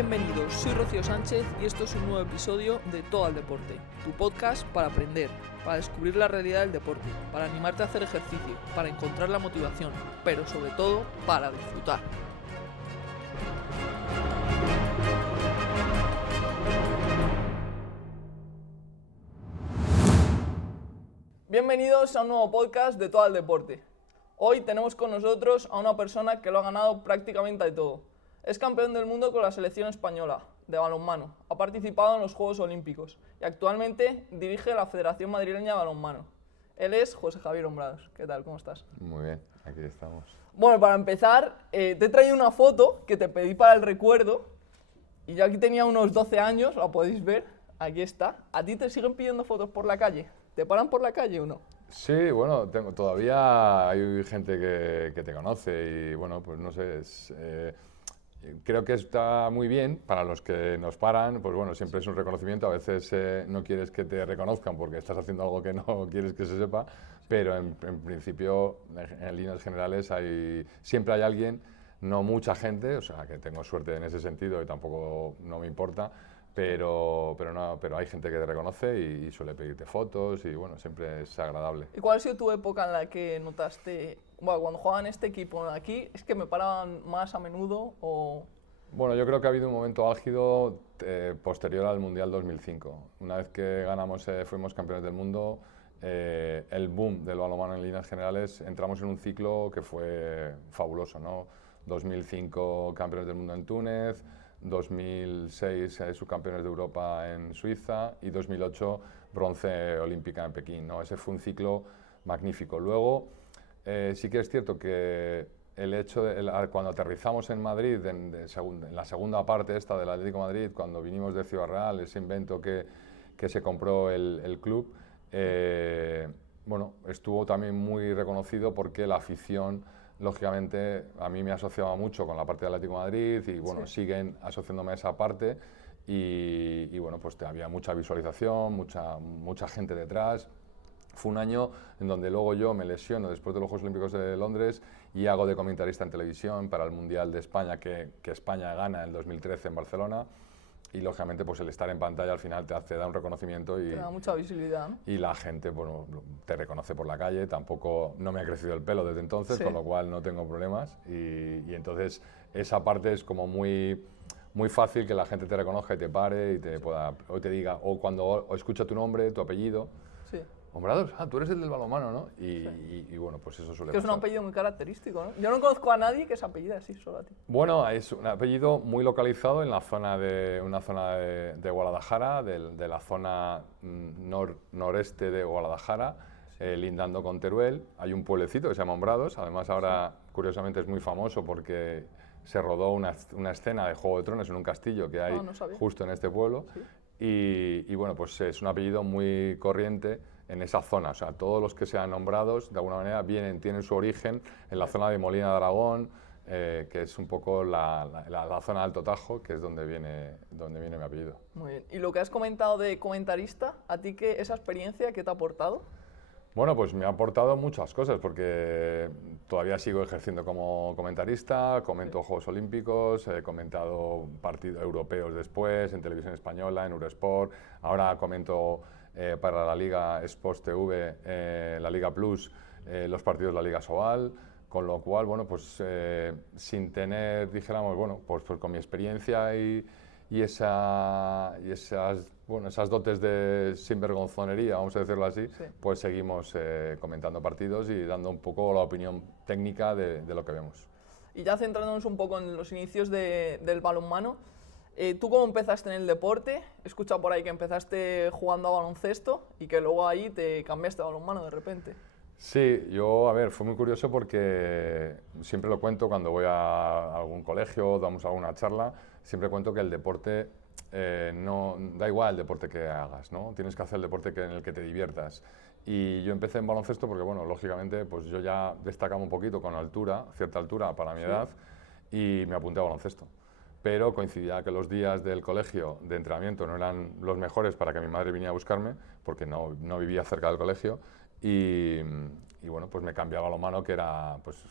Bienvenidos, soy Rocío Sánchez y esto es un nuevo episodio de Todo al Deporte, tu podcast para aprender, para descubrir la realidad del deporte, para animarte a hacer ejercicio, para encontrar la motivación, pero sobre todo para disfrutar. Bienvenidos a un nuevo podcast de Todo al Deporte. Hoy tenemos con nosotros a una persona que lo ha ganado prácticamente de todo. Es campeón del mundo con la selección española de balonmano, ha participado en los Juegos Olímpicos y actualmente dirige la Federación Madrileña de Balonmano. Él es José Javier Hombrados. ¿Qué tal? ¿Cómo estás? Muy bien, aquí estamos. Bueno, para empezar, te he traído una foto que te pedí para el recuerdo y yo aquí tenía unos 12 años, la podéis ver, aquí está. ¿A ti te siguen pidiendo fotos por la calle? ¿Te paran por la calle o no? Sí, bueno, todavía hay gente que te conoce y bueno, pues no sé, creo que está muy bien para los que nos paran, pues bueno, siempre es un reconocimiento, a veces no quieres que te reconozcan porque estás haciendo algo que no quieres que se sepa, pero en principio, en líneas generales, siempre hay alguien, no mucha gente, o sea, que tengo suerte en ese sentido y tampoco no me importa, pero hay gente que te reconoce y suele pedirte fotos y bueno, siempre es agradable. ¿Y cuál ha sido tu época en la que notaste, bueno, cuando jugaban este equipo aquí, es que me paraban más a menudo o...? Bueno, yo creo que ha habido un momento álgido posterior al Mundial 2005. Una vez que ganamos, fuimos campeones del mundo, el boom del balonmano en líneas generales, entramos en un ciclo que fue fabuloso, ¿no? 2005 campeones del mundo en Túnez, 2006 subcampeones de Europa en Suiza y 2008 bronce olímpica en Pekín, ¿no? Ese fue un ciclo magnífico. Luego, sí que es cierto que el hecho de cuando aterrizamos en Madrid, en la segunda parte esta del Atlético de Madrid, cuando vinimos de Ciudad Real, ese invento que se compró el club, bueno, estuvo también muy reconocido porque la afición, lógicamente, a mí me asociaba mucho con la parte del Atlético de Madrid y bueno, sí, siguen asociándome a esa parte y bueno, pues había mucha visualización, mucha gente detrás. Fue un año en donde luego yo me lesiono después de los Juegos Olímpicos de Londres y hago de comentarista en televisión para el Mundial de España que España gana en 2013 en Barcelona y lógicamente pues el estar en pantalla al final te da un reconocimiento y te da mucha visibilidad, ¿no? Y la gente bueno, te reconoce por la calle, tampoco no me ha crecido el pelo desde entonces, sí, con lo cual no tengo problemas y entonces esa parte es como muy fácil que la gente te reconozca y te pare y o te diga, o cuando escucha tu nombre, tu apellido. Sí. Hombrados, tú eres el del balonmano, ¿no? Sí. Y bueno, pues eso suele pasar. Que es un apellido muy característico, ¿no? Yo no conozco a nadie que se apellide así, solo a ti. Bueno, es un apellido muy localizado en una zona de Guadalajara, de la zona noreste de Guadalajara, lindando con Teruel. Hay un pueblecito que se llama Hombrados, además ahora, curiosamente, es muy famoso porque se rodó una escena de Juego de Tronos en un castillo que hay justo en este pueblo. ¿Sí? Y bueno, pues es un apellido muy corriente en esa zona, o sea, todos los que sean nombrados, de alguna manera, tienen su origen en la zona de Molina de Aragón, que es un poco la zona de Alto Tajo, que es donde viene mi apellido. Muy bien. Y lo que has comentado de comentarista, ¿a ti esa experiencia qué te ha aportado? Bueno, pues me ha aportado muchas cosas, porque todavía sigo ejerciendo como comentarista, comento Juegos Olímpicos, he comentado partidos europeos después, en Televisión Española, en Eurosport, ahora comento para la Liga Sports TV, la Liga Plus, los partidos de la Liga Sobal, con lo cual, bueno, pues sin tener, dijéramos, bueno, pues con mi experiencia y esas dotes de sinvergonzonería, vamos a decirlo así, sí, pues seguimos comentando partidos y dando un poco la opinión técnica de lo que vemos. Y ya centrándonos un poco en los inicios del balonmano, ¿tú cómo empezaste en el deporte? He escuchado por ahí que empezaste jugando a baloncesto y que luego ahí te cambiaste a balonmano de repente. Sí, a ver, fue muy curioso porque siempre lo cuento cuando voy a algún colegio, damos alguna charla, siempre cuento que el deporte, no da igual el deporte que hagas, ¿no? Tienes que hacer el deporte en el que te diviertas. Y yo empecé en baloncesto porque, bueno, lógicamente, pues yo ya destacaba un poquito con altura, cierta altura para mi edad, y me apunté a baloncesto. Pero coincidía que los días del colegio de entrenamiento no eran los mejores para que mi madre viniera a buscarme, porque no vivía cerca del colegio, y y bueno, pues me cambiaba a balonmano, que era, pues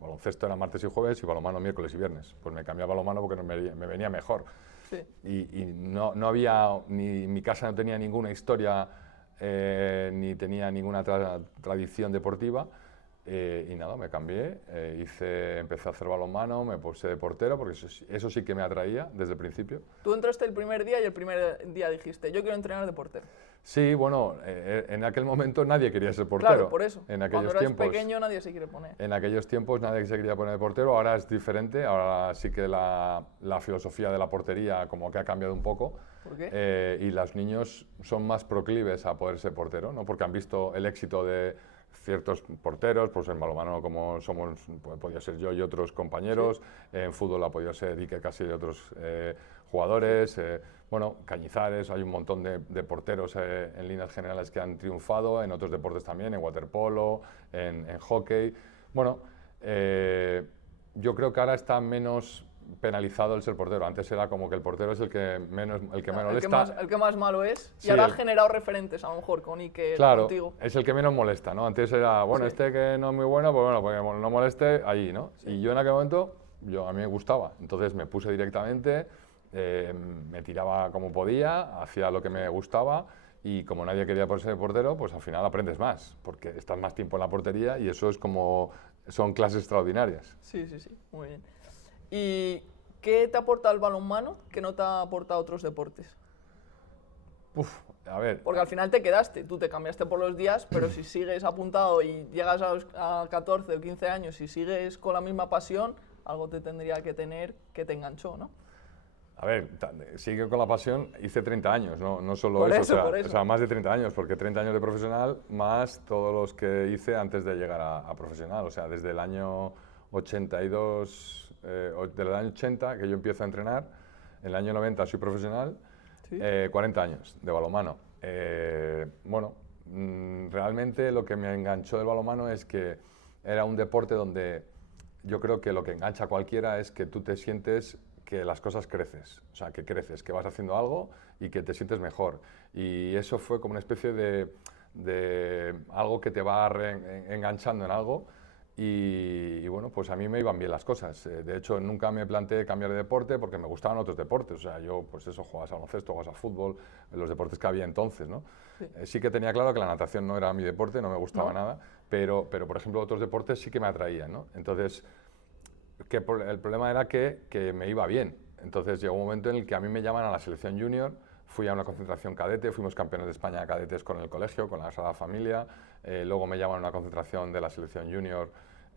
baloncesto era martes y jueves y balonmano miércoles y viernes. Pues me cambiaba a balonmano porque me venía mejor. Sí. Y no había, mi casa no tenía ninguna historia, ni tenía ninguna tradición deportiva. Y nada, me cambié, empecé a hacer balonmano, me puse de portero, porque eso sí que me atraía desde el principio. Tú entraste el primer día y el primer día dijiste, yo quiero entrenar de portero. Sí, bueno, en aquel momento nadie quería ser portero. Claro, por eso. En aquellos Cuando eres tiempos, pequeño nadie se quiere poner. En aquellos tiempos nadie se quería poner de portero, ahora es diferente, ahora sí que la filosofía de la portería como que ha cambiado un poco. ¿Por qué? Y los niños son más proclives a poder ser portero, ¿no? Porque han visto el éxito de ciertos porteros, pues en balonmano como somos, podía ser yo y otros compañeros, sí. En fútbol ha podido ser Iker Casillas y otros jugadores, sí. Bueno, Cañizares, hay un montón de porteros en líneas generales que han triunfado, en otros deportes también, en waterpolo, en hockey. Bueno, yo creo que ahora está menos penalizado el ser portero. Antes era como que el portero es el que menos molesta. El que más malo es. Sí, y ahora has generado referentes, a lo mejor, con Iker, claro, contigo. Es el que menos molesta, ¿no? Antes era, bueno, sí. Este que no es muy bueno, pues bueno, porque no moleste, allí, ¿no? Sí. Y yo en aquel momento, a mí me gustaba. Entonces me puse directamente, me tiraba como podía, hacía lo que me gustaba. Y como nadie quería ser portero, pues al final aprendes más, porque estás más tiempo en la portería y eso es como, son clases extraordinarias. Sí, sí, sí, muy bien. ¿Y qué te aporta el balonmano que no te ha aportado otros deportes? A ver. Porque al final te quedaste, tú te cambiaste por los días, pero si sigues apuntado y llegas a 14 o 15 años y sigues con la misma pasión, algo te tendría que tener que te enganchó, ¿no? A ver, sigue con la pasión, hice 30 años, no solo por eso, por eso. O sea, más de 30 años, porque 30 años de profesional más todos los que hice antes de llegar a profesional, o sea, desde el año 82, del año 80 que yo empiezo a entrenar, en el año 90 soy profesional, ¿sí? 40 años de balonmano. Bueno, realmente lo que me enganchó del balonmano es que era un deporte donde yo creo que lo que engancha a cualquiera es que tú te sientes que las cosas creces, o sea, que creces, que vas haciendo algo y que te sientes mejor. Y eso fue como una especie de algo que te va enganchando en algo y bueno, pues a mí me iban bien las cosas. De hecho, nunca me planteé cambiar de deporte porque me gustaban otros deportes. O sea, yo, pues eso, jugabas a baloncesto, jugabas a fútbol, los deportes que había entonces, ¿no? Sí. Sí que tenía claro que la natación no era mi deporte, no me gustaba nada, pero, por ejemplo, otros deportes sí que me atraían, ¿no? Entonces, el problema era que me iba bien. Entonces llegó un momento en el que a mí me llaman a la selección junior, fui a una concentración cadete, fuimos campeones de España de cadetes con el colegio, con la Sagrada Familia, luego me llaman a una concentración de la selección junior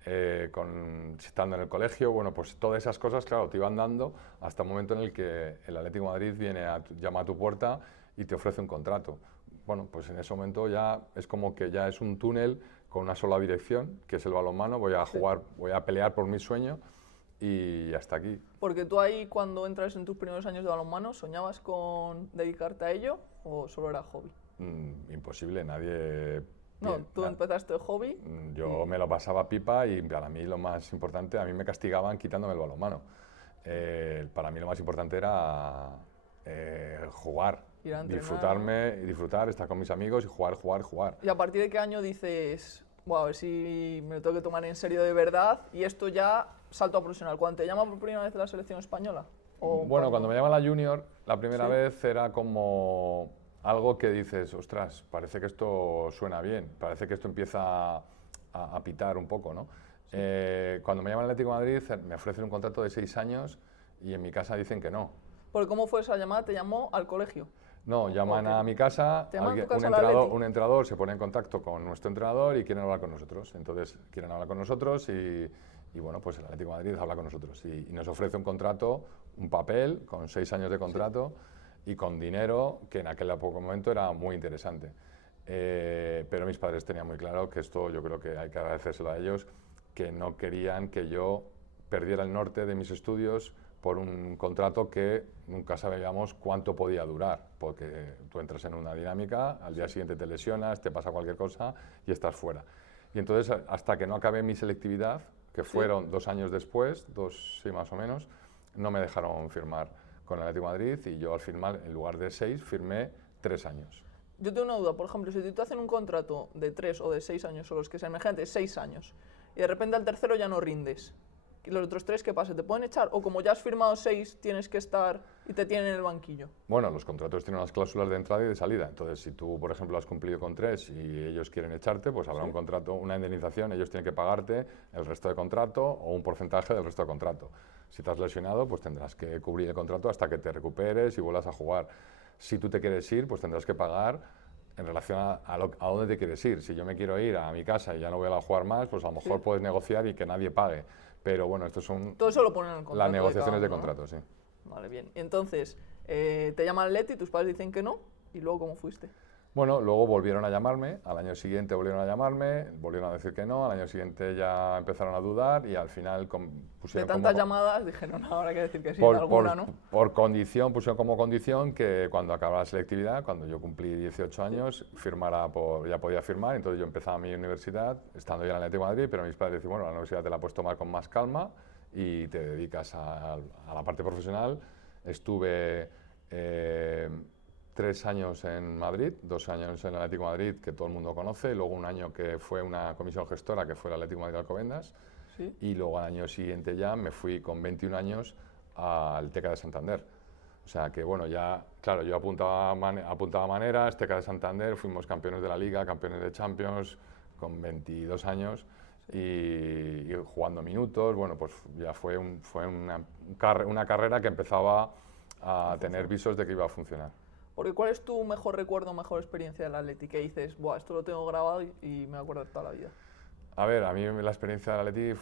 estando en el colegio. Bueno, pues todas esas cosas, claro, te iban dando hasta el momento en el que el Atlético de Madrid llama a tu puerta y te ofrece un contrato. Bueno, pues en ese momento ya es como que ya es un túnel con una sola dirección, que es el balonmano, voy a jugar, voy a pelear por mi sueño y hasta aquí. Porque tú ahí, cuando entras en tus primeros años de balonmano, ¿soñabas con dedicarte a ello o solo era hobby? Imposible, nadie... No, tú empezaste el hobby. Yo me lo pasaba pipa y para mí lo más importante, a mí me castigaban quitándome el balonmano. Para mí lo más importante era jugar, disfrutar, estar con mis amigos y jugar. ¿Y a partir de qué año dices, bueno, a ver si me lo tengo que tomar en serio de verdad y esto ya salto a profesional? ¿Cuándo te llama por primera vez la selección española? Bueno, cuando me llama la junior, la primera vez era como algo que dices, ostras, parece que esto suena bien, parece que esto empieza a pitar un poco, ¿no? Sí. Cuando me llama el Atlético de Madrid, me ofrecen un contrato de 6 años y en mi casa dicen que no. ¿Porque cómo fue esa llamada? ¿Te llamó al colegio? No, llaman a mi casa, un entrenador se pone en contacto con nuestro entrenador y quieren hablar con nosotros. Entonces, quieren hablar con nosotros y bueno, pues el Atlético de Madrid habla con nosotros y nos ofrece un contrato, un papel con 6 años de contrato y con dinero que en aquel momento era muy interesante. Pero mis padres tenían muy claro que esto yo creo que hay que agradecérselo a ellos, que no querían que yo perdiera el norte de mis estudios por un contrato que nunca sabíamos cuánto podía durar, porque tú entras en una dinámica, al día siguiente te lesionas, te pasa cualquier cosa y estás fuera. Y entonces, hasta que no acabé mi selectividad, que fueron 2 años después, sí, más o menos, no me dejaron firmar con el Atlético de Madrid y yo al firmar, en lugar de 6, firmé 3 años. yo tengo una duda, por ejemplo, si te hacen un contrato de 3 o de 6 años, o los que sean, imagínate, 6 años, y de repente al tercero ya no rindes, ¿y los otros 3 qué pasa? ¿Te pueden echar? ¿O como ya has firmado 6, tienes que estar y te tienen en el banquillo? Bueno, los contratos tienen unas cláusulas de entrada y de salida. Entonces, si tú, por ejemplo, has cumplido con 3 y ellos quieren echarte, pues habrá un contrato, una indemnización, ellos tienen que pagarte el resto de contrato o un porcentaje del resto de contrato. Si te has lesionado, pues tendrás que cubrir el contrato hasta que te recuperes y vuelvas a jugar. Si tú te quieres ir, pues tendrás que pagar en relación a dónde te quieres ir. Si yo me quiero ir a mi casa y ya no voy a jugar más, pues a lo mejor puedes negociar y que nadie pague. Pero bueno, estos son Todo eso lo ponen en el contrato las negociaciones de cada uno, ¿no? contrato, sí. Vale, bien. Entonces, te llama el Atleti, tus padres dicen que no, y luego ¿cómo fuiste? Bueno, luego volvieron a llamarme, al año siguiente volvieron a llamarme, volvieron a decir que no, al año siguiente ya empezaron a dudar y al final De pusieron tantas como... llamadas dije, no, ahora hay que decir que sí, Por, alguna, por- ¿no? por condición, pusieron como condición que cuando acabara la selectividad, cuando yo cumplí 18 años, ya podía firmar, entonces yo empezaba mi universidad, estando ya en el Atlético de Madrid, pero mis padres decían, bueno, la universidad te la puedes tomar con más calma y te dedicas a la parte profesional. Estuve 3 años en Madrid, 2 años en el Atlético de Madrid, que todo el mundo conoce, luego un año que fue una comisión gestora, que fue el Atlético de Madrid Alcobendas, Sí. y luego al año siguiente ya me fui con 21 años al Teca de Santander. O sea que bueno, ya, claro, yo apuntaba maneras, Teca de Santander, fuimos campeones de la Liga, campeones de Champions, con 22 años y jugando minutos, bueno, pues ya fue una carrera que empezaba a tener visos de que iba a funcionar. Porque ¿cuál es tu mejor recuerdo, mejor experiencia del Atleti? Que dices, buah, esto lo tengo grabado y me acuerdo de toda la vida. A ver, a mí la experiencia del Atleti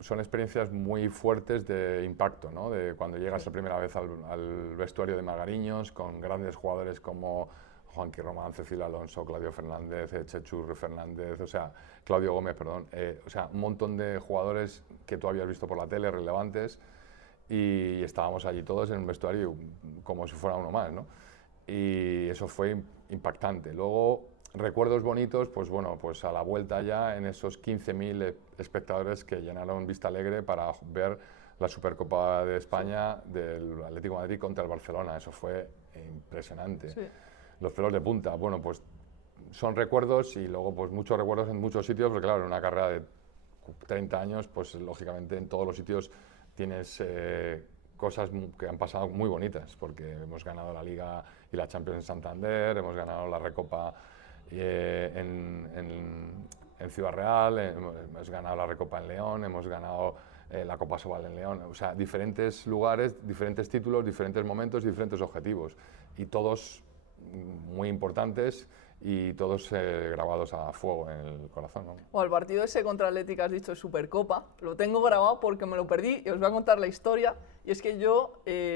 son experiencias muy fuertes de impacto, ¿no? De cuando llegas la primera vez al vestuario de Magariños, con grandes jugadores como Juanqui Román, Cecilio Alonso, Claudio Fernández, Chechurri Fernández, o sea, Claudio Gómez, perdón, o sea, un montón de jugadores que tú habías visto por la tele, relevantes, y estábamos allí todos en un vestuario como si fuera uno más, ¿no? Y eso fue impactante. Luego, recuerdos bonitos, pues bueno, pues a la vuelta ya en esos 15.000 espectadores que llenaron Vista Alegre para ver la Supercopa de España del Atlético de Madrid contra el Barcelona. Eso fue impresionante. Sí. Los pelos de punta, bueno, pues son recuerdos y luego pues muchos recuerdos en muchos sitios, porque claro, en una carrera de 30 años, pues lógicamente en todos los sitios tienes cosas que han pasado muy bonitas, porque hemos ganado la Liga y la Champions en Santander, hemos ganado la Recopa en Ciudad Real, hemos ganado la Recopa en León, hemos ganado la Copa Sobal en León, o sea, diferentes lugares, diferentes títulos, diferentes momentos, diferentes objetivos, y todos muy importantes y todos grabados a fuego en el corazón, ¿no? Bueno, el partido ese contra el Atleti que has dicho, Supercopa, lo tengo grabado porque me lo perdí y os voy a contar la historia. Y es que yo,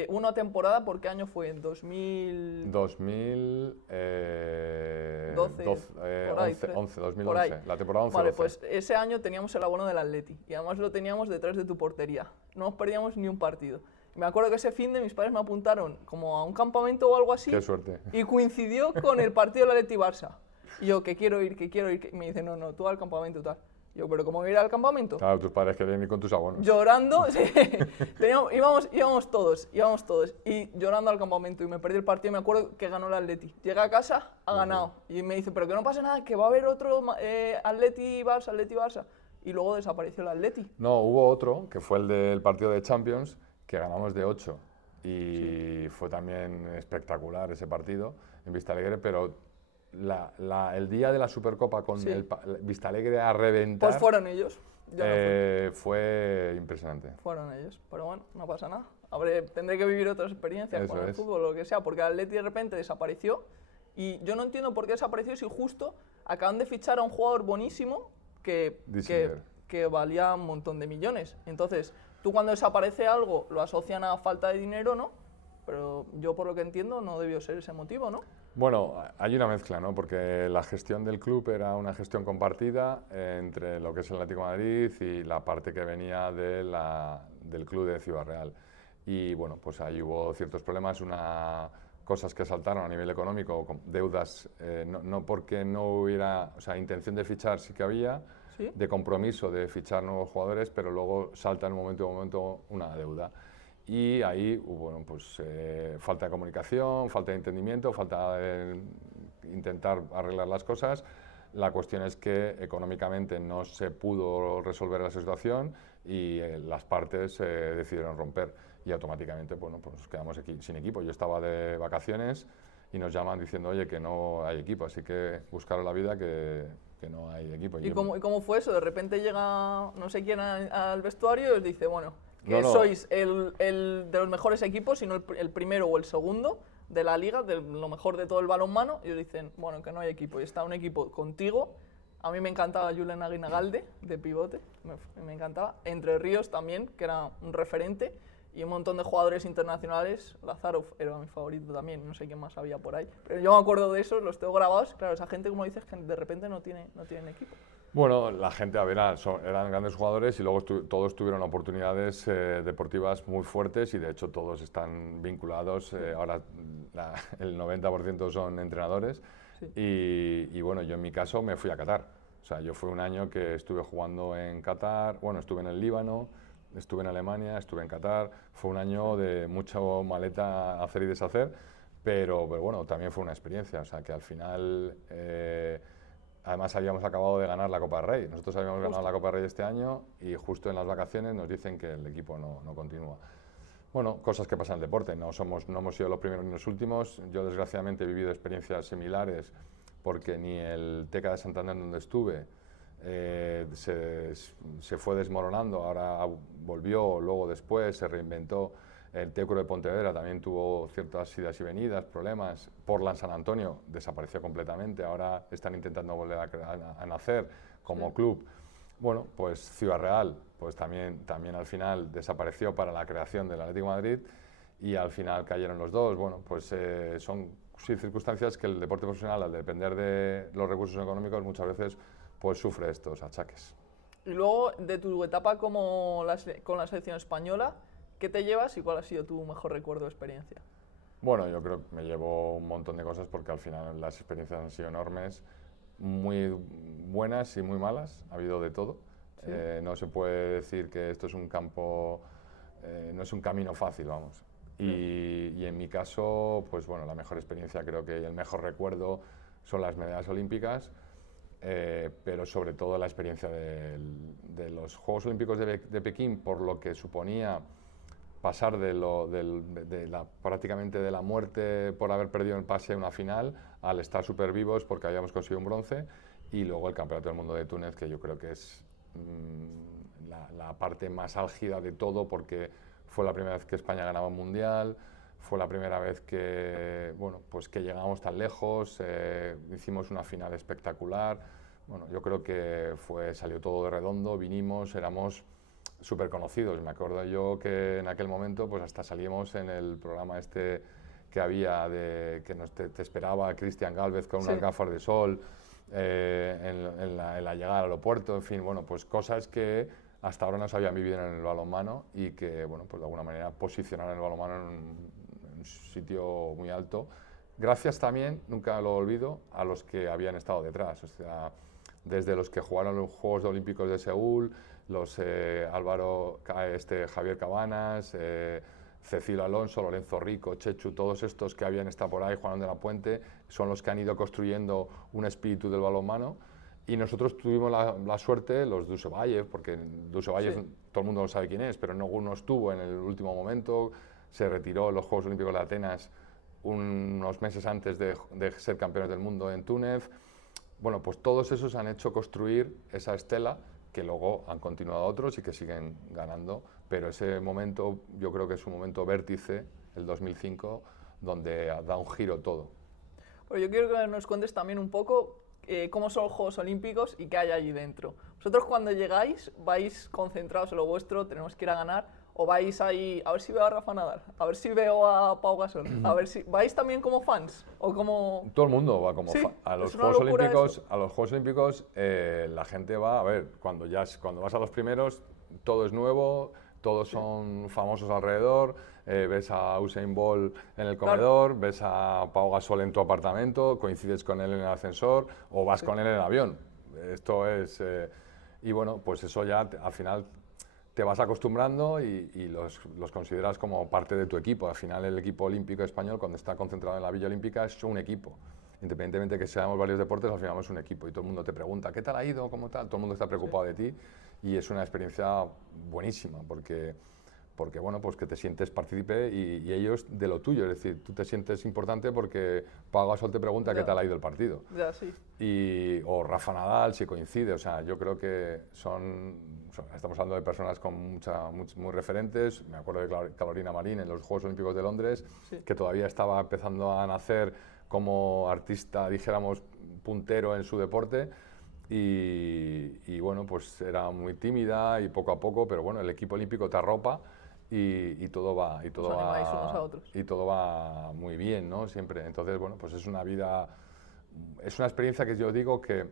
una temporada, ¿por qué año fue? En 2011, por ahí. la temporada 11-12. Vale, pues ese año teníamos el abono del Atleti y además lo teníamos detrás de tu portería. No nos perdíamos ni un partido. Me acuerdo que ese fin de mis padres me apuntaron como a un campamento o algo así. Qué suerte. Y coincidió con el partido del Atleti-Barça. Y yo, que quiero ir. Y me dice, no, tú al campamento tal. Y yo, pero ¿cómo voy a ir al campamento? Claro, tus padres querían ir con tus abonos. Llorando, sí. íbamos todos. Y llorando al campamento. Y me perdí el partido y me acuerdo que ganó el Atleti. Llegué a casa, ha ganado. Y me dice, pero que no pasa nada, que va a haber otro Atleti-Barça. Y luego desapareció el Atleti. No, hubo otro, que fue el del partido de Champions, que ganamos de 8 y fue también espectacular ese partido en Vista Alegre, pero el día de la Supercopa con Sí. el Vista Alegre a reventar Pues fueron ellos. Yo no fui. fue impresionante. Fueron ellos. Pero bueno, no pasa nada. Tendré que vivir otras experiencias Eso con el es. fútbol o lo que sea, porque el Atleti de repente desapareció y yo no entiendo por qué desapareció si justo acaban de fichar a un jugador buenísimo que valía un montón de millones. Entonces, tú cuando desaparece algo lo asocian a falta de dinero, ¿no? Pero yo por lo que entiendo no debió ser ese motivo, ¿no? Bueno, hay una mezcla, ¿no? Porque la gestión del club era una gestión compartida entre lo que es el Atlético de Madrid y la parte que venía del club de Ciudad Real. Y bueno, pues ahí hubo ciertos problemas, cosas que saltaron a nivel económico, deudas, no porque no hubiera, o sea, intención de fichar sí que había, ¿Sí? de compromiso de fichar nuevos jugadores, pero luego salta en un momento una deuda. Y ahí hubo, bueno, pues, falta de comunicación, falta de entendimiento, falta de intentar arreglar las cosas. La cuestión es que económicamente no se pudo resolver la situación y las partes decidieron romper y automáticamente bueno, pues quedamos sin equipo. Yo estaba de vacaciones y nos llaman diciendo, oye, que no hay equipo, así que buscaros la vida que no hay equipo. ¿Y cómo fue eso? De repente llega no sé quién al vestuario y os dice, bueno, que No. sois el de los mejores equipos, sino el primero o el segundo de la liga, de lo mejor de todo el balonmano, y os dicen, bueno, que no hay equipo. Y está un equipo contigo. A mí me encantaba Julen Aguinagalde, de pivote, me encantaba. Entre Ríos también, que era un referente, y un montón de jugadores internacionales. Lazarov era mi favorito también, no sé quién más había por ahí. Pero yo me acuerdo de esos, los tengo grabados. Claro, esa gente, como dices, que de repente no tienen equipo. Bueno, la gente, a ver, eran grandes jugadores y luego todos tuvieron oportunidades deportivas muy fuertes y de hecho todos están vinculados. Ahora el 90% son entrenadores. Sí. Y bueno, yo en mi caso me fui a Qatar. O sea, yo fui un año que estuve jugando en Qatar, bueno, estuve en el Líbano, estuve en Alemania, estuve en Qatar. Fue un año de mucha maleta hacer y deshacer, pero bueno, también fue una experiencia. O sea, que al final... además habíamos acabado de ganar la Copa del Rey. Nosotros habíamos ganado la Copa del Rey este año y justo en las vacaciones nos dicen que el equipo no continúa. Bueno, cosas que pasan en el deporte. No hemos sido los primeros ni los últimos. Yo desgraciadamente he vivido experiencias similares porque ni el TECA de Santander donde estuve se fue desmoronando. Ahora volvió, luego después se reinventó. El Teucro de Pontevedra también tuvo ciertas idas y venidas, problemas. Portland San Antonio desapareció completamente, ahora están intentando volver a nacer como club. Bueno, pues Ciudad Real, pues también al final desapareció para la creación del Atlético de Madrid y al final cayeron los dos. Bueno, pues son circunstancias que el deporte profesional, al depender de los recursos económicos, muchas veces pues sufre estos achaques. Y luego, de tu etapa con la selección española, ¿qué te llevas y cuál ha sido tu mejor recuerdo o experiencia? Bueno, yo creo que me llevo un montón de cosas porque al final las experiencias han sido enormes, muy buenas y muy malas, ha habido de todo. ¿Sí? No se puede decir que esto es un campo, no es un camino fácil, vamos. Y en mi caso, pues bueno, la mejor experiencia creo que el mejor recuerdo son las medallas olímpicas, pero sobre todo la experiencia de los Juegos Olímpicos de Pekín, por lo que suponía pasar prácticamente de la muerte por haber perdido el pase a una final al estar súper vivos porque habíamos conseguido un bronce, y luego el Campeonato del Mundo de Túnez, que yo creo que es la parte más álgida de todo porque fue la primera vez que España ganaba un mundial, fue la primera vez que, bueno, pues que llegamos tan lejos, hicimos una final espectacular. Bueno, yo creo que salió todo de redondo, vinimos, éramos súper conocidos. Me acuerdo yo que en aquel momento pues hasta salíamos en el programa este que había que te esperaba Cristian Gálvez con unas gafas de sol en la llegada al aeropuerto, en fin, bueno, pues cosas que hasta ahora no se habían vivido en el balonmano y que, bueno, pues de alguna manera posicionaron el balonmano en un sitio muy alto. Gracias también, nunca lo olvido, a los que habían estado detrás, o sea, desde los que jugaron los Juegos Olímpicos de Seúl, los Javier Cabanas, Cecilio Alonso, Lorenzo Rico, Chechu, todos estos que habían estado por ahí, Juan de la Puente, son los que han ido construyendo un espíritu del balonmano. Y nosotros tuvimos la suerte, los Dusevayev, porque Dusevayev todo el mundo lo sabe quién es, pero no estuvo en el último momento, se retiró en los Juegos Olímpicos de Atenas unos meses antes de ser campeones del mundo en Túnez. Bueno, pues todos esos han hecho construir esa estela que luego han continuado otros y que siguen ganando, pero ese momento yo creo que es un momento vértice, el 2005, donde da un giro todo. Pues yo quiero que nos cuentes también un poco cómo son los Juegos Olímpicos y qué hay allí dentro. Vosotros cuando llegáis, ¿vais concentrados en lo vuestro, tenemos que ir a ganar, o vais ahí a ver si veo a Rafa Nadal, a ver si veo a Pau Gasol, a ver si vais también como fans o como... Todo el mundo va como fan. A los Juegos Olímpicos la gente va, a ver, cuando vas a los primeros todo es nuevo, todos son famosos alrededor, ves a Usain Bolt en el comedor, ves a Pau Gasol en tu apartamento, coincides con él en el ascensor o vas con él en el avión. Esto es... y bueno, pues eso ya al final te vas acostumbrando y los consideras como parte de tu equipo. Al final el equipo olímpico español, cuando está concentrado en la Villa Olímpica, es un equipo. independientemente de que seamos varios deportes, al final es un equipo y todo el mundo te pregunta, ¿qué tal ha ido? ¿Cómo tal? Todo el mundo está preocupado de ti y es una experiencia buenísima porque bueno, pues que te sientes partícipe y ellos de lo tuyo, es decir, tú te sientes importante porque Pau Gasol te pregunta qué tal ha ido el partido. Ya, sí. O Rafa Nadal, si coincide, o sea, yo creo que estamos hablando de personas muy referentes. Me acuerdo de Carolina Marín en los Juegos Olímpicos de Londres, que todavía estaba empezando a nacer como artista, dijéramos, puntero en su deporte. Y bueno, pues era muy tímida y poco a poco, pero bueno, el equipo olímpico te arropa y todo va y todo va muy bien, ¿no? Siempre. Entonces, bueno, pues es una experiencia que yo digo que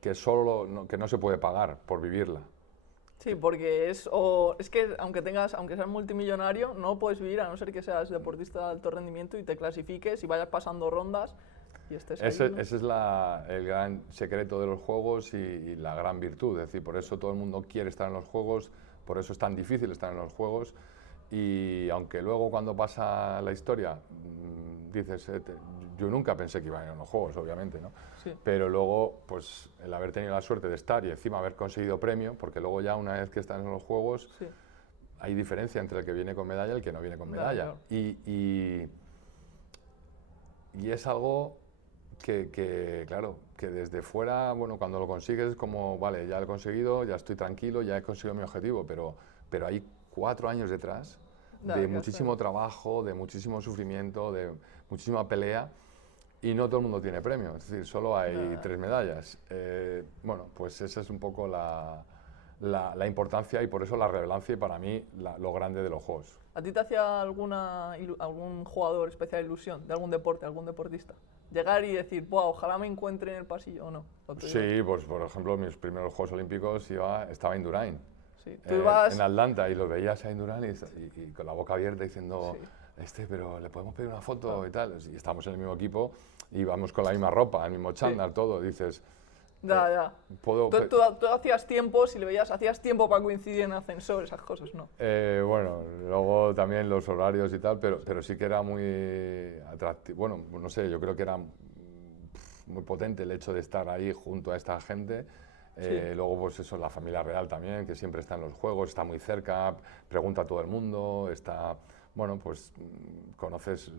que no se puede pagar por vivirla. Sí, porque es que aunque seas multimillonario, no puedes vivir a no ser que seas deportista de alto rendimiento y te clasifiques y vayas pasando rondas y estés ahí, ¿no? Ese es el gran secreto de los juegos y la gran virtud. Es decir, por eso todo el mundo quiere estar en los juegos, por eso es tan difícil estar en los juegos. Y aunque luego cuando pasa la historia dices, yo nunca pensé que iba a ir a los juegos, obviamente, ¿no? Sí. Pero luego, pues el haber tenido la suerte de estar y encima haber conseguido premio, porque luego ya una vez que estás en los juegos, Sí. hay diferencia entre el que viene con medalla y el que no viene con medalla. Claro. Y es algo claro, que desde fuera, bueno, cuando lo consigues es como, vale, ya lo he conseguido, ya estoy tranquilo, ya he conseguido mi objetivo, pero hay 4 años detrás de muchísimo trabajo, de muchísimo sufrimiento, de muchísima pelea, y no todo el mundo tiene premio, es decir, solo hay 3 medallas. Bueno, pues esa es un poco la importancia y por eso la relevancia y para mí lo grande de los Juegos. ¿A ti te hacía algún jugador especial ilusión de algún deporte, algún deportista? Llegar y decir, "Buah, ojalá me encuentre en el pasillo", ¿o no? Sí, pues por ejemplo, mis primeros Juegos Olímpicos estaba Indurain. Sí. Tú ibas... en Atlanta y lo veías a Indurain y con la boca abierta diciendo, pero le podemos pedir una foto y tal. Y estábamos en el mismo equipo y íbamos con la misma ropa, el mismo chándal, todo. Dices, Ya. Tú hacías tiempo, si le veías, hacías tiempo para coincidir en ascensor, esas cosas, ¿no? Bueno, luego también los horarios y tal, pero sí que era muy atractivo. Bueno, no sé, yo creo que era muy potente el hecho de estar ahí junto a esta gente. Luego, pues eso, la familia real también, que siempre está en los juegos, está muy cerca, pregunta a todo el mundo, bueno, pues conoces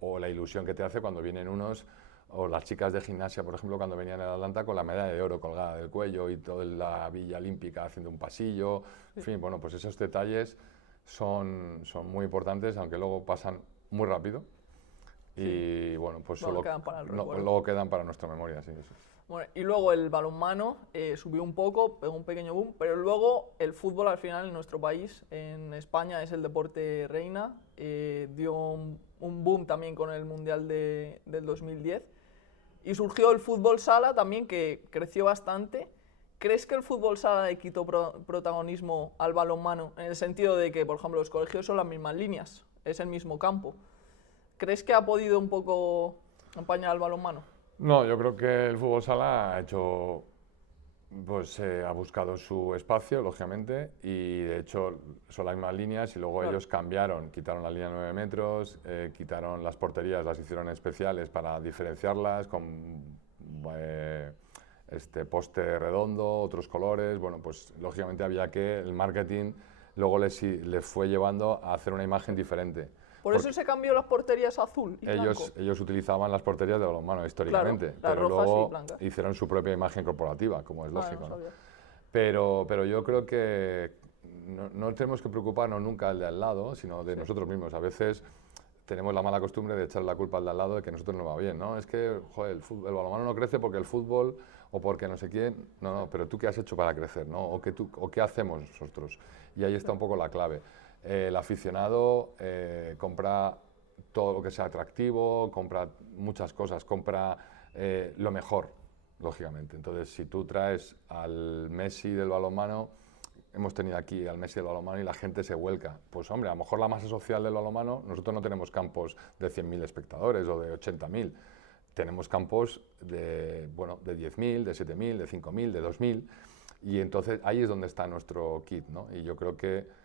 o la ilusión que te hace cuando vienen unos, o las chicas de gimnasia, por ejemplo, cuando venían en Atlanta con la medalla de oro colgada del cuello y toda la Villa Olímpica haciendo un pasillo, en fin, bueno, pues esos detalles son muy importantes, aunque luego pasan muy rápido y bueno, pues luego quedan para nuestra memoria, sí, eso. Bueno, y luego el balonmano subió un poco, pegó un pequeño boom, pero luego el fútbol al final en nuestro país, en España, es el deporte reina, dio un boom también con el Mundial del 2010 y surgió el fútbol sala también, que creció bastante. ¿Crees que el fútbol sala le quitó protagonismo al balonmano en el sentido de que, por ejemplo, los colegios son las mismas líneas, es el mismo campo? ¿Crees que ha podido un poco empañar al balonmano? No, yo creo que el fútbol sala ha buscado su espacio, lógicamente, y de hecho son las mismas líneas y luego ellos quitaron la línea de 9 metros, quitaron las porterías, las hicieron especiales para diferenciarlas con poste redondo, otros colores. Bueno, pues lógicamente el marketing luego les fue llevando a hacer una imagen diferente. Por eso se cambió las porterías azul y blanco. Ellos utilizaban las porterías de balonmano históricamente, claro, pero luego blancas. hicieron su propia imagen corporativa, como es lógico. No. Pero yo creo que no tenemos que preocuparnos nunca del de al lado, sino de nosotros mismos. A veces tenemos la mala costumbre de echar la culpa al de al lado de que a nosotros no va bien, ¿no? Es que, joder, el balonmano no crece porque el fútbol o porque no sé quién. No, pero tú qué has hecho para crecer, ¿no? O qué hacemos nosotros. Y ahí está un poco la clave. El aficionado compra todo lo que sea atractivo, compra muchas cosas, compra lo mejor, lógicamente. Entonces, si tú traes al Messi del balonmano, hemos tenido aquí al Messi del balonmano y la gente se vuelca. Pues hombre, a lo mejor la masa social del balonmano, nosotros no tenemos campos de 100.000 espectadores o de 80.000. Tenemos campos de 10.000, de 7.000, de 5.000, de 2.000. Y entonces ahí es donde está nuestro kit, ¿no? Y yo creo que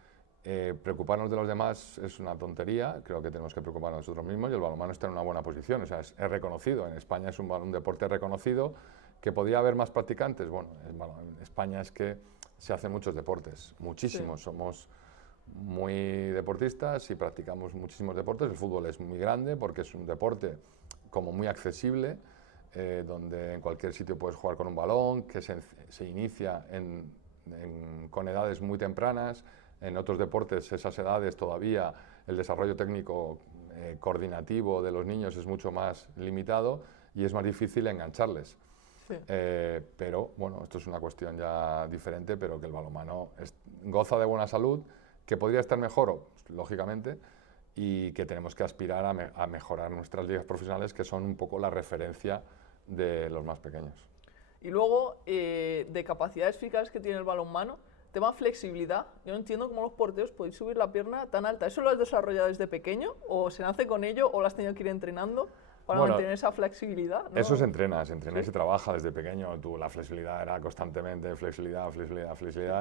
preocuparnos de los demás es una tontería, creo que tenemos que preocuparnos de nosotros mismos y el balonmano está en una buena posición, o sea, es reconocido, en España es un deporte reconocido, que podría haber más practicantes, bueno, en España es que se hacen muchos deportes, muchísimos, somos muy deportistas y practicamos muchísimos deportes, el fútbol es muy grande porque es un deporte como muy accesible, donde en cualquier sitio puedes jugar con un balón, que se inicia con edades muy tempranas. En otros deportes, esas edades todavía, el desarrollo técnico coordinativo de los niños es mucho más limitado y es más difícil engancharles. Sí. Pero bueno, esto es una cuestión ya diferente, pero que el balonmano goza de buena salud, que podría estar mejor, lógicamente, y que tenemos que aspirar a mejorar nuestras ligas profesionales, que son un poco la referencia de los más pequeños. Y luego, de capacidades físicas que tiene el balonmano, tema flexibilidad, yo no entiendo cómo los porteros podéis subir la pierna tan alta. ¿Eso lo has desarrollado desde pequeño o se nace con ello o lo has tenido que ir entrenando para mantener esa flexibilidad, ¿no? Eso se entrena y se trabaja desde pequeño. La flexibilidad era constantemente flexibilidad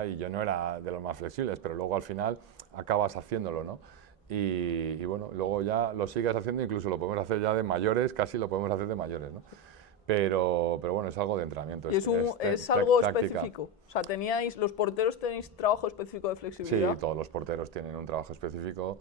y yo no era de los más flexibles, pero luego al final acabas haciéndolo, ¿no? Y bueno, luego ya lo sigues haciendo, incluso lo podemos hacer ya de mayores, casi lo podemos hacer de mayores, ¿no? Pero bueno, es algo de entrenamiento. ¿Y es algo específico? O sea, ¿los porteros tenéis trabajo específico de flexibilidad? Sí, todos los porteros tienen un trabajo específico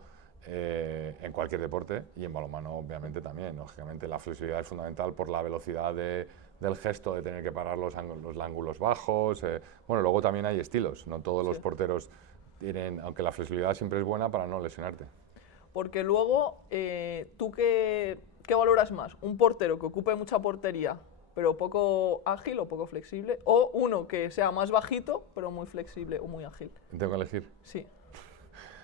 en cualquier deporte y en balonmano obviamente también. Lógicamente la flexibilidad es fundamental por la velocidad del gesto, de tener que parar los ángulos bajos. Bueno, luego también hay estilos, no todos los porteros tienen, aunque la flexibilidad siempre es buena para no lesionarte. Porque luego, ¿tú qué valoras más? ¿Un portero que ocupe mucha portería, pero poco ágil o poco flexible? ¿O uno que sea más bajito, pero muy flexible o muy ágil? ¿Tengo que elegir? Sí.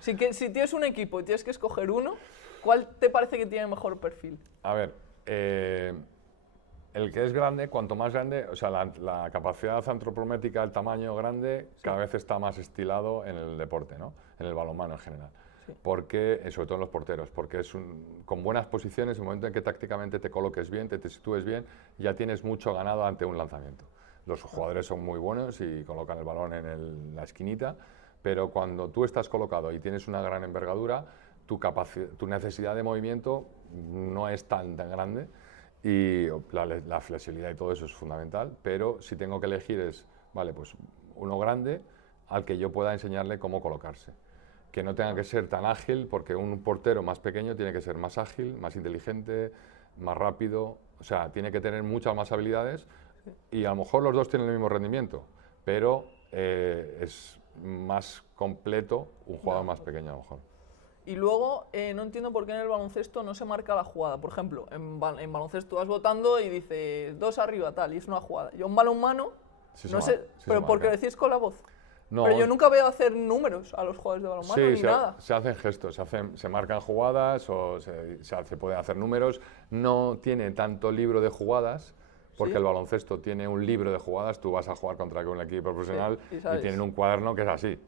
Si tienes un equipo y tienes que escoger uno, ¿cuál te parece que tiene mejor perfil? A ver, el que es grande, cuanto más grande, o sea, la capacidad antropométrica, el tamaño grande, cada vez está más estilado en el deporte, ¿no? En el balonmano en general. Porque, sobre todo en los porteros, porque con buenas posiciones, en el momento en que tácticamente te coloques bien, te sitúes bien, ya tienes mucho ganado ante un lanzamiento. Los jugadores son muy buenos y colocan el balón en la esquinita, pero cuando tú estás colocado y tienes una gran envergadura, tu necesidad de movimiento no es tan grande y la flexibilidad y todo eso es fundamental, pero si tengo que elegir vale, pues uno grande al que yo pueda enseñarle cómo colocarse. Que no tenga que ser tan ágil, porque un portero más pequeño tiene que ser más ágil, más inteligente, más rápido, o sea, tiene que tener muchas más habilidades y a lo mejor los dos tienen el mismo rendimiento, pero es más completo un jugador más pequeño a lo mejor. Y luego, no entiendo por qué en el baloncesto no se marca la jugada. Por ejemplo, en baloncesto vas votando y dices 2 arriba, tal, y es una jugada. Yo en balonmano, no sé, pero ¿por qué lo decís con la voz? No, pero yo nunca veo hacer números a los jugadores de balonmano, ni nada. Se hacen gestos, se marcan jugadas o se pueden hacer números. No tiene tanto libro de jugadas, porque el baloncesto tiene un libro de jugadas. Tú vas a jugar contra un equipo profesional y tienen un cuaderno que es así.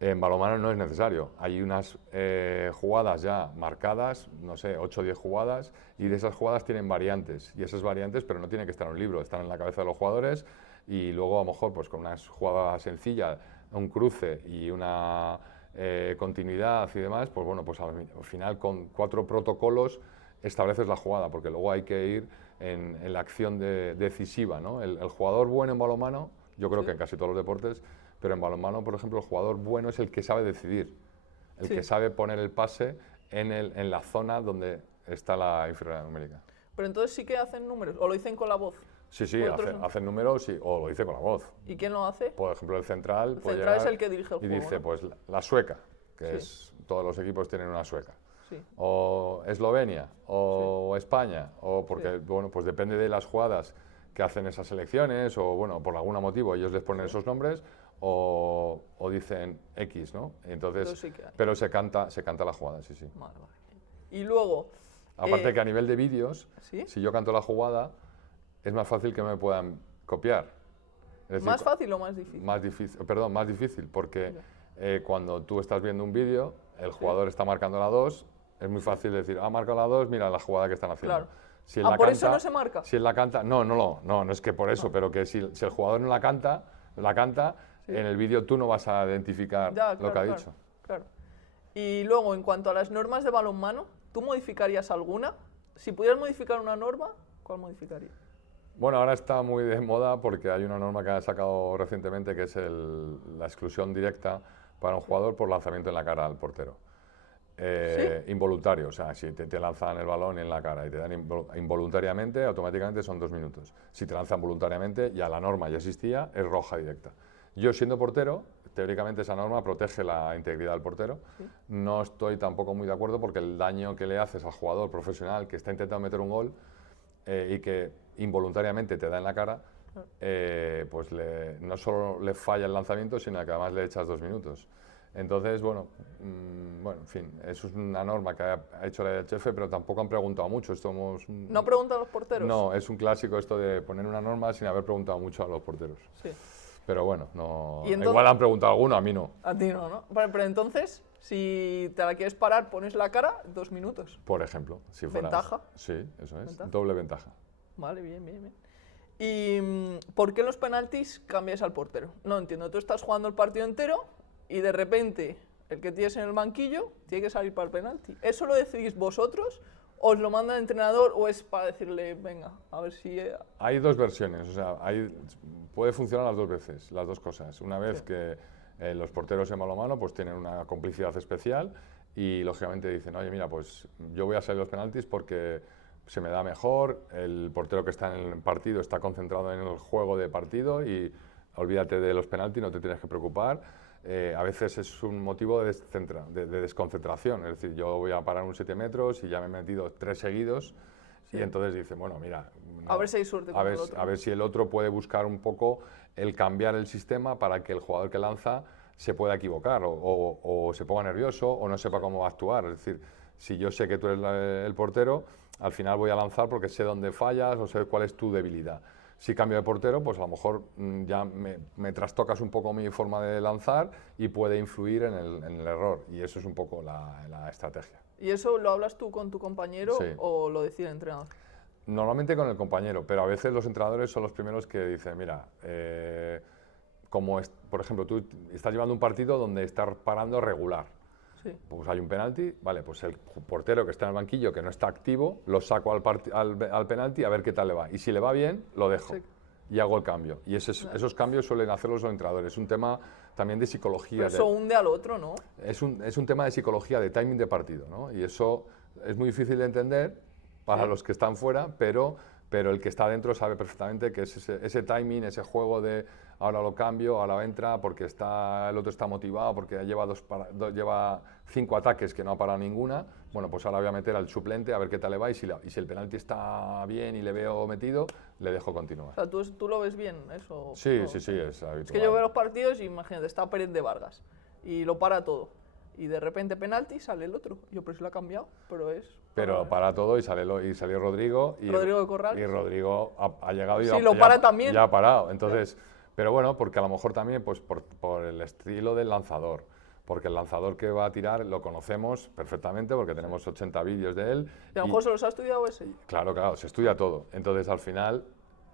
En balonmano no es necesario. Hay unas jugadas ya marcadas, no sé, 8 o 10 jugadas, y de esas jugadas tienen variantes. Y esas variantes, pero no tiene que estar en un libro, están en la cabeza de los jugadores. Y luego a lo mejor pues con una jugada sencilla, un cruce y una continuidad y demás, pues bueno, pues al final con 4 protocolos estableces la jugada, porque luego hay que ir en la acción decisiva, ¿no? El jugador bueno en balonmano, yo creo que en casi todos los deportes, pero en balonmano, por ejemplo, el jugador bueno es el que sabe decidir, el que sabe poner el pase en la zona donde está la inferioridad numérica. Pero entonces sí que hacen números, o lo dicen con la voz. Sí, hacen números o lo dice con la voz. ¿Y quién lo hace? Por ejemplo, el central. El central es el que dirige el juego. Y dice, ¿no? Pues la sueca, que es, todos los equipos tienen una sueca. O Eslovenia, o España, o porque, bueno, pues depende de las jugadas que hacen esas selecciones, o bueno, por algún motivo ellos les ponen esos nombres, o dicen X, ¿no? Entonces, pero se canta la jugada, sí. Vale. Y luego... Aparte que a nivel de vídeos, si yo canto la jugada, es más fácil que me puedan copiar. Es decir, ¿Más fácil o más difícil? Más difícil, porque cuando tú estás viendo un vídeo, el jugador está marcando la 2, es muy fácil decir, marca la 2, mira la jugada que están haciendo. Claro. Si ¿Por eso no se marca? Si él la canta, no es que por eso, pero que si el jugador no la canta, en el vídeo tú no vas a identificar lo que ha dicho. Claro. Y luego, en cuanto a las normas de balonmano, ¿tú modificarías alguna? Si pudieras modificar una norma, ¿cuál modificarías? Bueno, ahora está muy de moda porque hay una norma que han sacado recientemente que es la exclusión directa para un jugador por lanzamiento en la cara al portero. ¿Sí? Involuntario, o sea, si te lanzan el balón en la cara y te dan involuntariamente, automáticamente son 2 minutos. Si te lanzan voluntariamente, ya la norma ya existía, es roja directa. Yo siendo portero, teóricamente esa norma protege la integridad del portero. Sí. No estoy tampoco muy de acuerdo porque el daño que le haces al jugador profesional que está intentando meter un gol y que involuntariamente te da en la cara, pues no solo le falla el lanzamiento, sino que además le echas 2 minutos. Entonces, bueno, en fin, eso es una norma que ha hecho la IHF, pero tampoco han preguntado mucho. ¿No preguntan a los porteros? No, es un clásico esto de poner una norma sin haber preguntado mucho a los porteros. Sí. Pero bueno, no, ¿Y entonces? igual han preguntado a alguno, a mí no. A ti no, ¿no? Pero entonces, si te la quieres parar, pones la cara, 2 minutos. Por ejemplo, si fuera. ¿Ventaja? Sí, eso es. ¿Ventaja? Doble ventaja. Vale, bien, bien, bien. ¿Y por qué en los penaltis cambias al portero? No entiendo, tú estás jugando el partido entero y de repente el que tienes en el banquillo tiene que salir para el penalti. ¿Eso lo decidís vosotros? ¿Os lo manda el entrenador o es para decirle, venga, a ver si... Hay dos versiones, o sea, puede funcionar las dos veces, las dos cosas. Una vez Sí. que los porteros en balonmano pues tienen una complicidad especial y lógicamente dicen, oye, mira, pues yo voy a salir los penaltis porque se me da mejor, el portero que está en el partido está concentrado en el juego de partido y olvídate de los penaltis, no te tienes que preocupar. A veces es un motivo de desconcentración, es decir, yo voy a parar un 7 metros y ya me he metido 3 seguidos y entonces dicen, bueno, mira, no, A ver si hay suerte con el otro. a ver si el otro puede buscar un poco el cambiar el sistema para que el jugador que lanza se pueda equivocar o se ponga nervioso o no sepa cómo va a actuar. Es decir, si yo sé que tú eres el portero, al final voy a lanzar porque sé dónde fallas o sé cuál es tu debilidad. Si cambio de portero, pues a lo mejor ya me trastocas un poco mi forma de lanzar y puede influir en el error. Y eso es un poco la estrategia. ¿Y eso lo hablas tú con tu compañero Sí. o lo decide el entrenador? Normalmente con el compañero, pero a veces los entrenadores son los primeros que dicen, mira, por ejemplo, tú estás llevando un partido donde estás parando regular. Sí. Pues hay un penalti, vale, pues el portero que está en el banquillo, que no está activo, lo saco al penalti a ver qué tal le va. Y si le va bien, lo dejo Sí. y hago el cambio. Y esos cambios suelen hacerlos los entrenadores. Es un tema también de psicología. Pero eso hunde al otro, ¿no? Es un tema de psicología, de timing de partido, ¿no? Y eso es muy difícil de entender para los que están fuera, pero el que está dentro sabe perfectamente que es ese timing, ese juego de ahora lo cambio, ahora entra, porque el otro está motivado, porque lleva 5 ataques que no ha parado ninguna, bueno, pues ahora voy a meter al suplente a ver qué tal le va y si el penalti está bien y le veo metido, le dejo continuar. O sea, ¿tú lo ves bien eso? Sí, No. sí, sí, es habitual. Es que yo veo los partidos y imagínate, está Pérez de Vargas y lo para todo. Y de repente penalti sale el otro. Yo, pero si lo ha cambiado, pero es... Pero para todo y salió Rodrigo. Rodrigo de Corrales. Y Rodrigo ha llegado y Sí, lo para también. ya ha parado. Entonces, pero bueno, porque a lo mejor también pues por el estilo del lanzador. Porque el lanzador que va a tirar lo conocemos perfectamente porque tenemos 80 vídeos de él. Y a lo mejor se los ha estudiado ese. Claro, se estudia todo. Entonces al final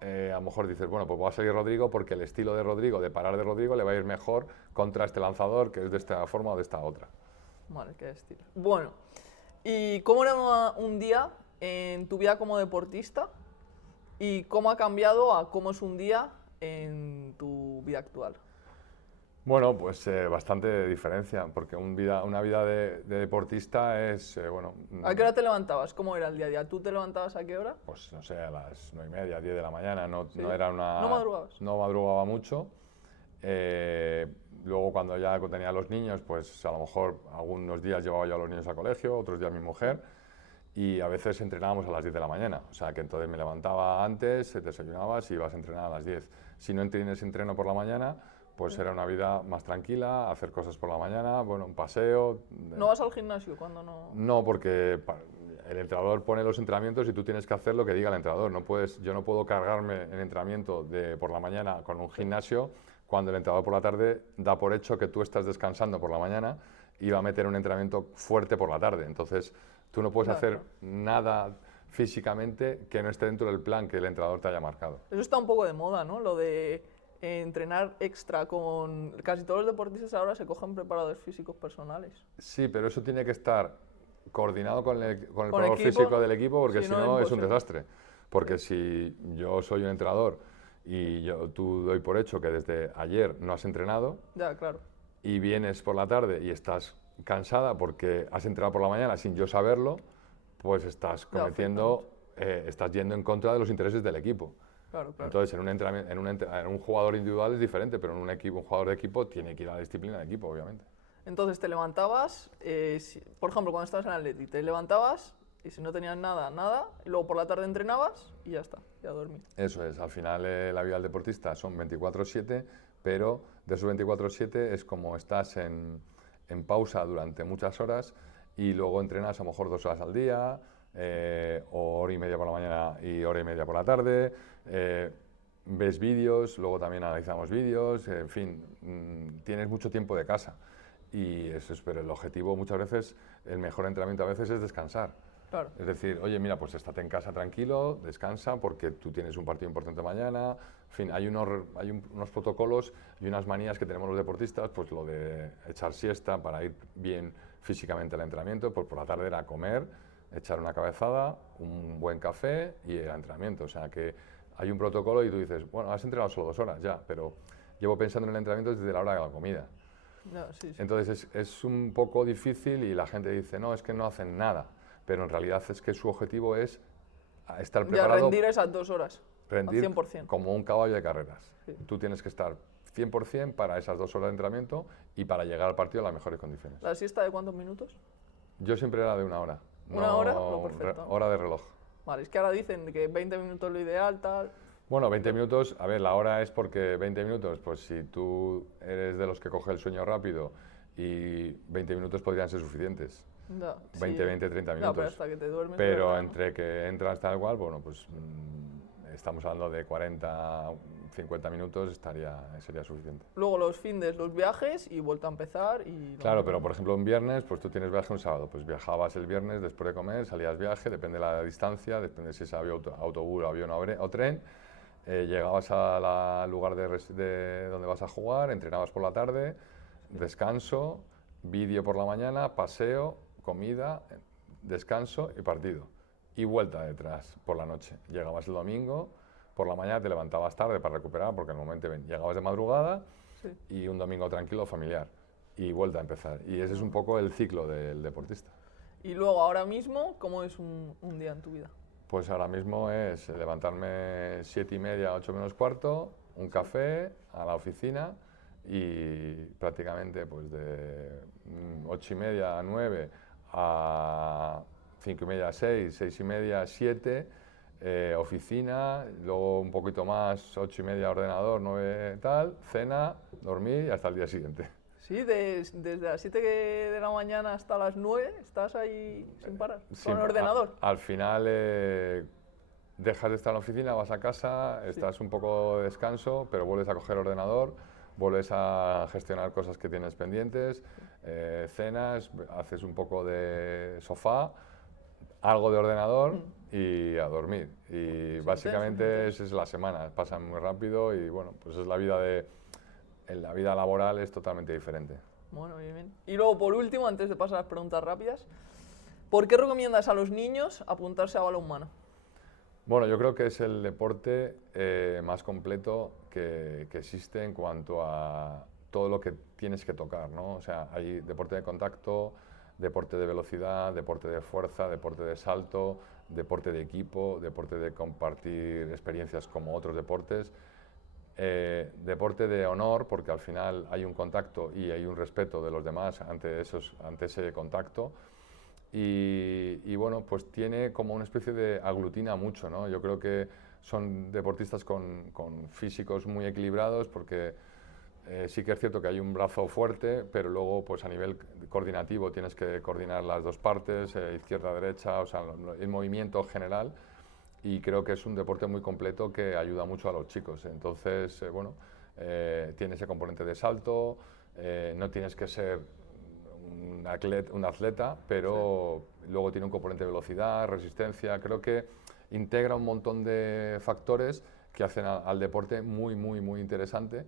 a lo mejor dices, bueno, pues va a salir Rodrigo porque el estilo de Rodrigo, de parar de Rodrigo, le va a ir mejor contra este lanzador que es de esta forma o de esta otra. Vale, qué estilo. Bueno, ¿y cómo era un día en tu vida como deportista? ¿Y cómo ha cambiado a cómo es un día en tu vida actual? Bueno, pues bastante diferencia, porque una vida de deportista es, ¿A qué hora te levantabas? ¿Cómo era el día a día? ¿Tú te levantabas a qué hora? pues no sé, a las 9:30, 10 de la mañana, Sí. no era una... ¿No madrugabas? No madrugaba mucho. Luego cuando ya tenía a los niños, pues a lo mejor algunos días llevaba yo a los niños al colegio, otros días mi mujer, y a veces entrenábamos a las 10 de la mañana, o sea que entonces me levantaba antes, desayunabas y ibas a entrenar a las 10. Si no tienes entreno por la mañana, pues era una vida más tranquila, hacer cosas por la mañana, bueno, un paseo. ¿No vas al gimnasio cuando no...? No, porque el entrenador pone los entrenamientos y tú tienes que hacer lo que diga el entrenador. Yo no puedo cargarme el entrenamiento por la mañana con un gimnasio cuando el entrenador por la tarde da por hecho que tú estás descansando por la mañana y va a meter un entrenamiento fuerte por la tarde. Entonces, tú no puedes hacer nada físicamente que no esté dentro del plan que el entrenador te haya marcado. Eso está un poco de moda, ¿no? Lo de entrenar extra con... Casi todos los deportistas ahora se cogen preparadores físicos personales. Sí, pero eso tiene que estar coordinado con el Con preparador equipo, físico del equipo, porque si si no, no es un imposible. desastre. Porque si yo soy un entrenador y tú doy por hecho que desde ayer no has entrenado Ya, claro. y vienes por la tarde y estás cansada porque has entrenado por la mañana sin yo saberlo, pues estás Ya, cometiendo, estás yendo en contra de los intereses del equipo. Claro, claro. Entonces, en un jugador individual es diferente, pero en un equipo, un jugador de equipo tiene que ir a la disciplina de equipo, obviamente. Entonces te levantabas, por ejemplo, cuando estabas en Atleti, te levantabas y si no tenías nada, nada, y luego por la tarde entrenabas y ya está, ya a dormir. Eso es, al final la vida del deportista son 24/7, pero de esos 24/7 es como estás en pausa durante muchas horas y luego entrenas a lo mejor 2 horas al día, o hora y media por la mañana y hora y media por la tarde, ves vídeos, luego también analizamos vídeos, en fin, tienes mucho tiempo de casa. Y eso es, pero el objetivo muchas veces, el mejor entrenamiento a veces es descansar. Claro. Es decir, oye, mira, pues estate en casa tranquilo, descansa, porque tú tienes un partido importante mañana. En fin, hay unos protocolos y unas manías que tenemos los deportistas, pues lo de echar siesta para ir bien físicamente al entrenamiento, pues por la tarde era comer, echar una cabezada, un buen café y el entrenamiento. O sea que hay un protocolo y tú dices, bueno, has entrenado solo 2 horas ya, pero llevo pensando en el entrenamiento desde la hora de la comida. Ya, sí, sí. Entonces es un poco difícil y la gente dice, no, es que no hacen nada, pero en realidad es que su objetivo es estar Ya preparado, rendir esas 2 horas, rendir al 100%. como un caballo de carreras. Sí. Tú tienes que estar 100% para esas 2 horas de entrenamiento y para llegar al partido en las mejores condiciones. ¿La siesta de cuántos minutos? Yo siempre era de 1 hora. ¿Una hora? Lo perfecto. Hora de reloj. Vale, es que ahora dicen que 20 minutos es lo ideal, tal. Bueno, 20 minutos, a ver, la hora es porque 20 minutos, pues si tú eres de los que coge el sueño rápido y 20 minutos podrían ser suficientes. Ya, 20, sí. 30 Ya, minutos. pero hasta que te duermes. Pero ¿verdad, no? entre que entras tal cual, bueno, pues estamos hablando de 40, 50 minutos, sería suficiente. Luego los findes, los viajes y vuelta a empezar y... Claro, pero por ejemplo un viernes, pues tú tienes viaje un sábado, pues viajabas el viernes después de comer, salías viaje, depende de la distancia, depende si es autobús, avión o tren, llegabas al lugar de donde vas a jugar, entrenabas por la tarde, descanso, vídeo por la mañana, paseo, comida, descanso y partido. Y vuelta detrás por la noche. Llegabas el domingo, por la mañana te levantabas tarde para recuperar, porque normalmente llegabas de madrugada Sí. y un domingo tranquilo, familiar. Y vuelta a empezar. Y ese es un poco el ciclo del deportista. Y luego, ahora mismo, ¿cómo es un día en tu vida? Pues ahora mismo es levantarme 7:30, 8 menos cuarto, un café a la oficina y prácticamente pues de 8:30 a 9 a 5:30 a 6, 6:30 a 7, oficina, luego un poquito más, 8:30 ordenador, 9 tal, cena, dormir y hasta el día siguiente. Sí, desde las 7 de la mañana hasta las 9 estás ahí sin parar, con Siempre. el ordenador. Al final dejas de estar en la oficina, vas a casa, estás un poco de descanso, pero vuelves a coger ordenador, vuelves a gestionar cosas que tienes pendientes, cenas, haces un poco de sofá, algo de ordenador y a dormir. Y básicamente esa es la semana, pasan muy rápido y bueno, pues es la vida en la vida laboral es totalmente diferente. Bueno, bien, bien. Y luego, por último, antes de pasar a las preguntas rápidas, ¿por qué recomiendas a los niños apuntarse a balonmano? Bueno, yo creo que es el deporte más completo que existe en cuanto a todo lo que tienes que tocar, ¿no? O sea, hay deporte de contacto, deporte de velocidad, deporte de fuerza, deporte de salto, deporte de equipo, deporte de compartir experiencias como otros deportes, deporte de honor, porque al final hay un contacto y hay un respeto de los demás ante ese contacto. Y bueno, pues tiene como una especie de aglutina mucho, ¿no? Yo creo que son deportistas con físicos muy equilibrados porque sí que es cierto que hay un brazo fuerte, pero luego pues a nivel coordinativo tienes que coordinar las dos partes, izquierda, derecha, o sea, el movimiento general. Y creo que es un deporte muy completo que ayuda mucho a los chicos. Entonces, bueno, tiene ese componente de salto, no tienes que ser un atleta, pero luego tiene un componente de velocidad, resistencia. Creo que integra un montón de factores que hacen al deporte muy, muy, muy interesante.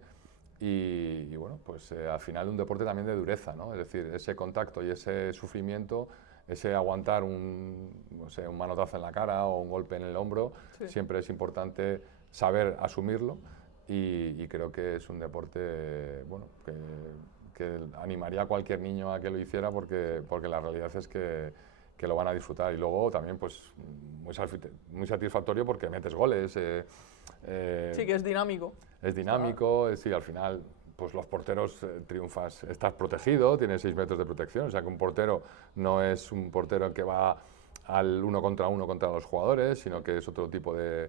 Y bueno, pues al final un deporte también de dureza, ¿no? Es decir, ese contacto y ese sufrimiento, ese aguantar no sé, un manotazo en la cara o un golpe en el hombro, Sí. siempre es importante saber asumirlo y creo que es un deporte, bueno, que animaría a cualquier niño a que lo hiciera porque la realidad es que lo van a disfrutar. Y luego también, pues, muy satisfactorio porque metes goles. Sí, que es dinámico. Es dinámico, sí, al final, pues los porteros triunfas, estás protegido, tienes 6 metros de protección, o sea que un portero no es un portero que va al uno contra los jugadores, sino que es otro tipo de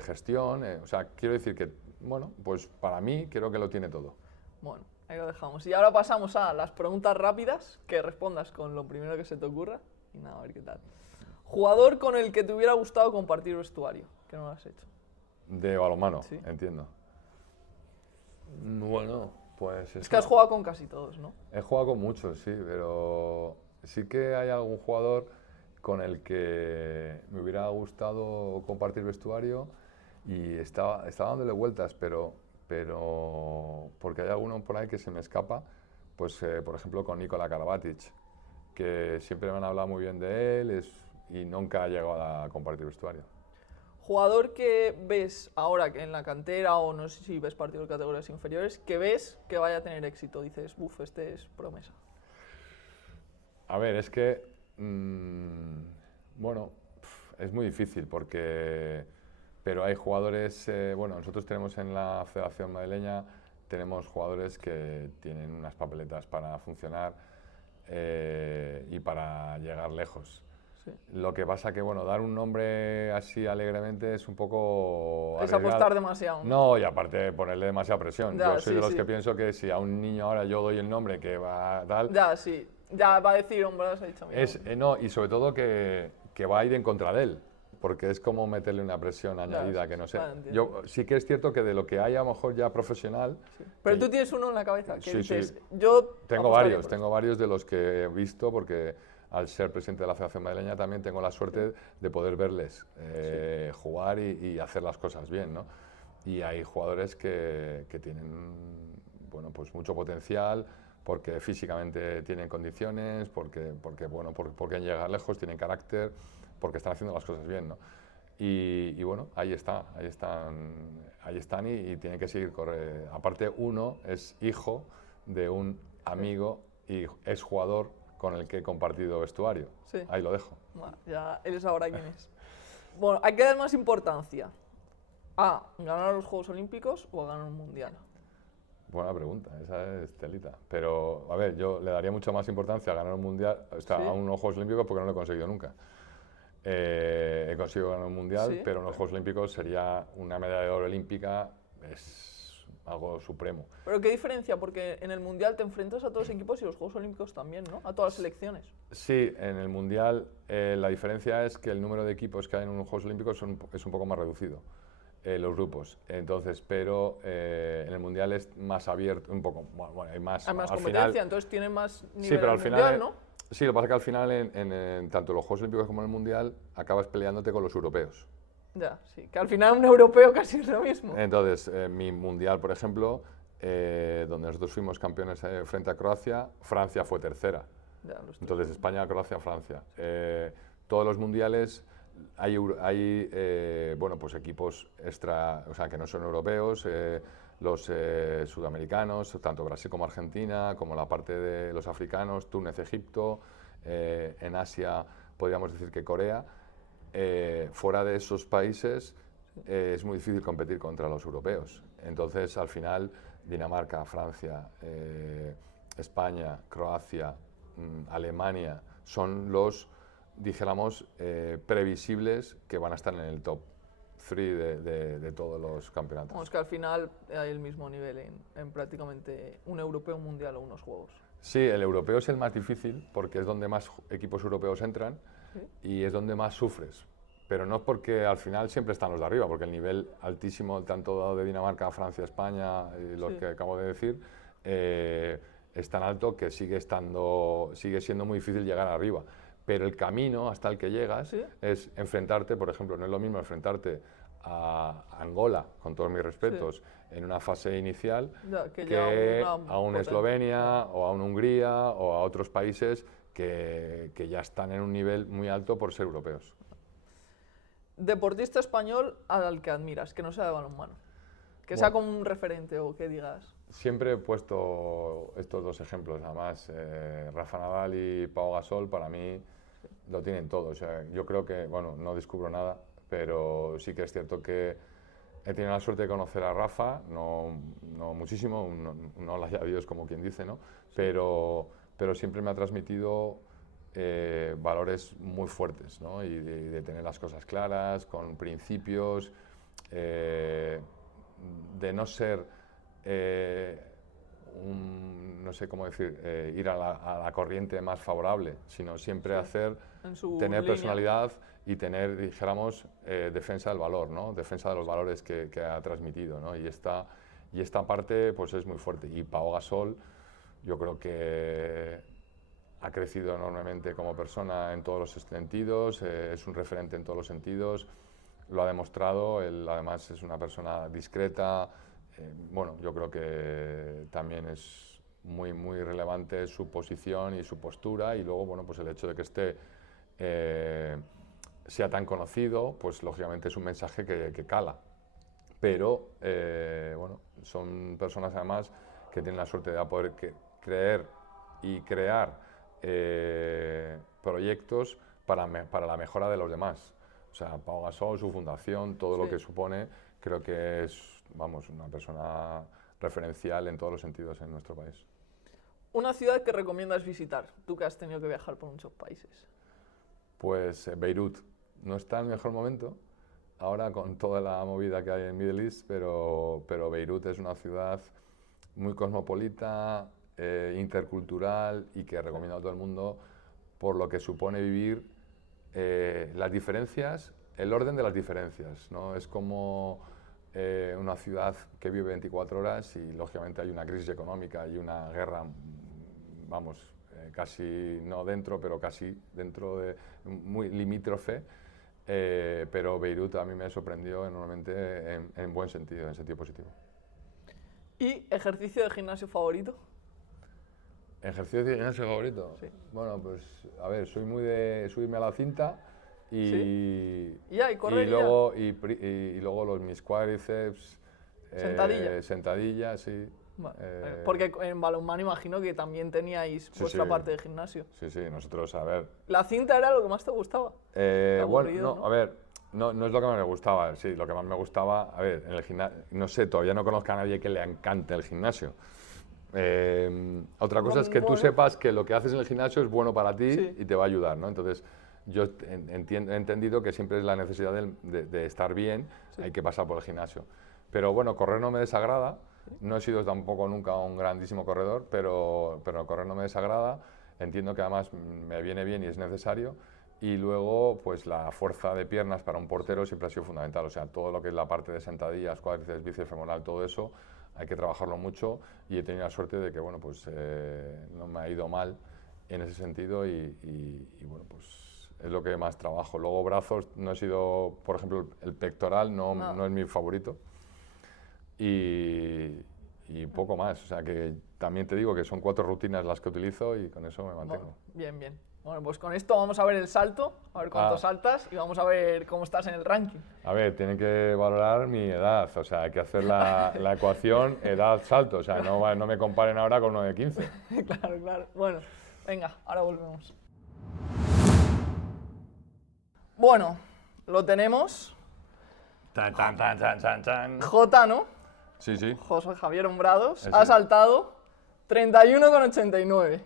gestión. O sea, quiero decir que, bueno, pues para mí creo que lo tiene todo. Bueno, ahí lo dejamos. Y ahora pasamos a las preguntas rápidas, que respondas con lo primero que se te ocurra. Y nada, a ver qué tal. Jugador con el que te hubiera gustado compartir vestuario, que no lo has hecho. De balonmano, Sí. entiendo. Bueno, pues Es que has jugado con casi todos, ¿no? he jugado con muchos, sí, pero sí que hay algún jugador con el que me hubiera gustado compartir vestuario y estaba dándole vueltas, pero porque hay alguno por ahí que se me escapa, pues por ejemplo con Nikola Karabatic, que siempre me han hablado muy bien de él y nunca ha llegado a compartir vestuario. Jugador que ves ahora que en la cantera o no sé si ves partidos de categorías inferiores, que ves que vaya a tener éxito. Dices, uff, este es promesa. A ver, es que, bueno, es muy difícil pero hay jugadores, bueno, nosotros tenemos en la Federación Madrileña, tenemos jugadores que tienen unas papeletas para funcionar y para llegar lejos. Sí. Lo que pasa que, bueno, dar un nombre así alegremente es un poco Es arriesgado. apostar demasiado, ¿no? No, y aparte ponerle demasiada presión. Ya, Yo soy sí, de los sí. que pienso que si a un niño ahora yo doy el nombre que va tal, Ya, sí. Ya va a decir, hombre, has dicho a mí. no, y sobre todo que va a ir en contra de él, porque es como meterle una presión añadida sí, que no sí, sé. vale, entiendo. Yo sí que es cierto que de lo que hay a lo mejor ya profesional, Sí. Pero que tú tienes uno en la cabeza que Sí, dices, sí. yo tengo apostaría por tengo varios de los que he visto, porque al ser presidente de la Federación Madrileña también tengo la suerte de poder verles jugar y hacer las cosas bien, ¿no? Y hay jugadores que tienen, bueno, pues mucho potencial, porque físicamente tienen condiciones, porque han llegado lejos, tienen carácter, porque están haciendo las cosas bien, ¿no? Y bueno, ahí están y tienen que seguir correr. Aparte, uno es hijo de un amigo y es jugador con el que he compartido vestuario. Sí. Ahí lo dejo. Bueno, ya él sabrá quién es. Bueno, ¿a qué dar más importancia? ¿A ganar los Juegos Olímpicos o a ganar un Mundial? Buena pregunta, esa es telita. Pero, a ver, yo le daría mucha más importancia a ganar un mundial, ¿Sí? a unos Juegos Olímpicos, porque no lo he conseguido nunca. He conseguido ganar un mundial, Sí, pero unos Juegos Olímpicos sería una medalla de oro olímpica, es algo supremo. Pero ¿qué diferencia? Porque en el Mundial te enfrentas a todos los equipos y los Juegos Olímpicos también, ¿no? A todas las selecciones. Sí, en el mundial la diferencia es que el número de equipos que hay en unos Juegos Olímpicos es un poco más reducido. Los grupos. Entonces, pero en el mundial es más abierto, un poco, bueno, hay más. Hay más al competencia, final, entonces tiene más nivel sí, pero al el final, Mundial, ¿no? sí, lo que pasa es que al final, en tanto los Juegos Olímpicos como en el mundial, acabas peleándote con los europeos. Ya, sí. Que al final un europeo casi es lo mismo. Entonces, mi mundial, por ejemplo, donde nosotros fuimos campeones frente a Croacia, Francia fue tercera. Ya, lo estoy- Entonces, España, Croacia, Francia. Todos los mundiales hay bueno, pues equipos o sea, que no son europeos, los sudamericanos, tanto Brasil como Argentina, como la parte de los africanos, Túnez, Egipto, en Asia podríamos decir que Corea. Fuera de esos países es muy difícil competir contra los europeos. Entonces, al final, Dinamarca, Francia, España, Croacia, Alemania son los, dijéramos, previsibles que van a estar en el top 3 de todos los campeonatos. Vamos, que al final hay el mismo nivel en prácticamente un europeo, un mundial o unos juegos. Sí, el europeo es el más difícil porque es donde más equipos europeos entran y es donde más sufres. Pero no es porque al final siempre están los de arriba, porque el nivel altísimo, tanto de Dinamarca, Francia, España, y los que acabo de decir, es tan alto que sigue siendo muy difícil llegar arriba. Pero el camino hasta el que llegas es enfrentarte, por ejemplo, no es lo mismo enfrentarte Angola, con todos mis respetos, en una fase inicial, Ya, que que ya una a un potencia. Eslovenia o a un Hungría o a otros países que ya están en un nivel muy alto por ser europeos. Deportista español al que admiras, que no sea de balonmano. Que sea como un referente o que digas. Siempre he puesto estos dos ejemplos, además Rafa Nadal y Pau Gasol para mí lo tienen todo. O sea, yo creo que, bueno, no descubro nada, pero sí que es cierto que he tenido la suerte de conocer a Rafa, no muchísimo, no la haya Dios como quien dice, ¿no? Pero siempre me ha transmitido valores muy fuertes, ¿no? Y de tener las cosas claras, con principios, de no ser no sé cómo decir, ir a la corriente más favorable, sino siempre tener personalidad y tener, dijéramos, defensa del valor, ¿no? Defensa de los valores que ha transmitido, ¿no? Y esta parte pues es muy fuerte. Y Pau Gasol, yo creo que ha crecido enormemente como persona en todos los sentidos, es un referente en todos los sentidos, lo ha demostrado, él además es una persona discreta. Bueno, yo creo que también es muy relevante su posición y su postura, y luego, bueno, pues el hecho de que sea tan conocido, pues lógicamente es un mensaje que cala. Pero, bueno, son personas además que tienen la suerte de poder creer y crear proyectos para la mejora de los demás. O sea, Pau Gasol, su fundación, todo lo que supone, creo que es, vamos, una persona referencial en todos los sentidos en nuestro país. Una ciudad que recomiendas visitar, tú que has tenido que viajar por muchos países. Pues Beirut. No está en el mejor momento, ahora con toda la movida que hay en Middle East, pero Beirut es una ciudad muy cosmopolita, intercultural, y que recomiendo a todo el mundo por lo que supone vivir las diferencias, el orden de las diferencias, ¿no? Es como una ciudad que vive 24 horas y lógicamente hay una crisis económica y una guerra, vamos, casi no dentro, pero casi dentro de, muy limítrofe, pero Beirut a mí me sorprendió enormemente en buen sentido, en sentido positivo. ¿Y ejercicio de gimnasio favorito? ¿Ejercicio de gimnasio favorito? Sí. Bueno, pues a ver, soy muy de subirme a la cinta y correr y luego mis cuádriceps, sentadilla, sí. Vale. Porque en balonmano imagino que también teníais vuestra parte de gimnasio. Sí, nosotros, a ver. ¿La cinta era lo que más te gustaba? Bueno, ¿no? A ver, no es lo que más me gustaba, sí, lo que más me gustaba, a ver, en el gimnasio, no sé, todavía no conozco a nadie que le encante el gimnasio. Otra cosa es que tú sepas que lo que haces en el gimnasio es bueno para ti y te va a ayudar, ¿no? Entonces, yo he entendido que siempre es la necesidad de estar bien, hay que pasar por el gimnasio. Pero bueno, correr no me desagrada, no he sido tampoco nunca un grandísimo corredor, pero correr no me desagrada, entiendo que además me viene bien y es necesario. Y luego, pues la fuerza de piernas para un portero siempre ha sido fundamental, o sea, todo lo que es la parte de sentadillas, cuádriceps, bíceps femoral, todo eso, hay que trabajarlo mucho, y he tenido la suerte de que, bueno, pues no me ha ido mal en ese sentido y bueno, pues es lo que más trabajo. Luego brazos, no he sido, por ejemplo, el pectoral no es mi favorito, y poco más, o sea que también te digo que son 4 rutinas las que utilizo y con eso me mantengo. Bueno, bien. Bueno, pues con esto vamos a ver el salto, a ver cuánto saltas y vamos a ver cómo estás en el ranking. A ver, tienen que valorar mi edad, o sea, hay que hacer la ecuación edad-salto, o sea, no me comparen ahora con uno de 15. Claro. Bueno, venga, ahora volvemos. Bueno, lo tenemos. Tan. Jota, ¿no? Sí. José Javier Hombrados ha saltado 31,89.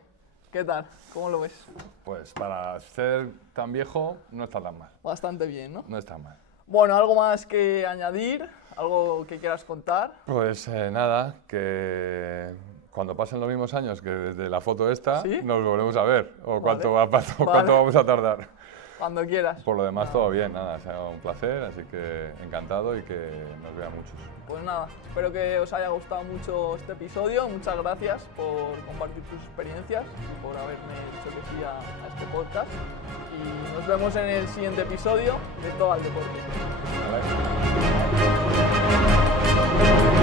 ¿Qué tal? ¿Cómo lo ves? Pues para ser tan viejo no está tan mal. Bastante bien, ¿no? No está mal. Bueno, ¿algo más que añadir? ¿Algo que quieras contar? Pues nada, que cuando pasen los mismos años que desde la foto esta, nos volvemos a ver. O cuánto vamos a tardar. Cuando quieras. Por lo demás, todo bien, nada, ha sido un placer, así que encantado y que nos vean muchos. Pues nada, espero que os haya gustado mucho este episodio. Muchas gracias por compartir tus experiencias y por haberme dicho que sí a este podcast. Y nos vemos en el siguiente episodio de Todo al Deporte. ¿Vale? Chao.